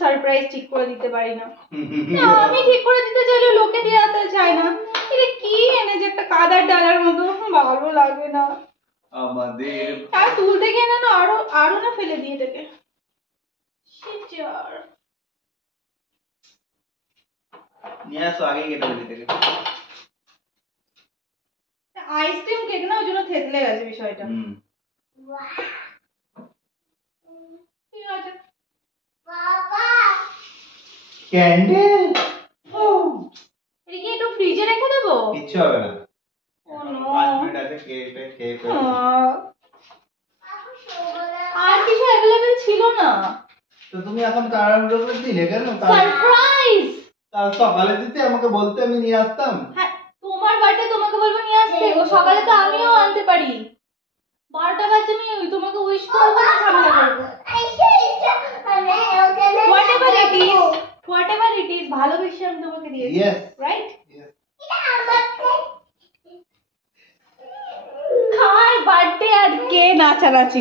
Surprise ঠিক করে দিতে পারি না। আমি ঠিক করে দিতে চাইলে লোকে দেওয়াতে চায় না। এটা কি এনেছে একটা কাদার ডালার মতো, ভালো লাগে না আমাদের। আর তুলতে গিয়ে না আরো না ফেলে দিয়ে দেবে। শিটার নিয়ে আসো আগে কেটে দিতে থেকে। আইসক্রিম কেক না, ওই জন্য থেতলে গেছে বিষয়টা। ঠিক আছে বাবা। ক্যান্ডেল এটা কি একটু ফ্রিজে রেখে দেবো? কিচ্ছু হবে না। ও নো 5 মিনিট আছে কেকটা খেয়ে ফেলো। আর কিছু अवेलेबल ছিল না তো তুমি এখন তাড়াহুড়ো করে দিলে কেন? সারপ্রাইজ। কাল সকালে দিতে আমাকে বলতে আমি নিয়ে আসতাম। হ্যাঁ তোমার বার্থডে, তোমাকে বলবো নিয়ে আসতে। ও সকালে তো আমিও আনতে পারি। 12টা বাজে আমি তোমাকে উইশ করবো না ঝামেলা করবো। হোয়াটএভার ইট ইজ ভালোবেসে আমি তোমাকে দিয়েছি। রাইট? কার বার্থডে আর কে নাচানাচি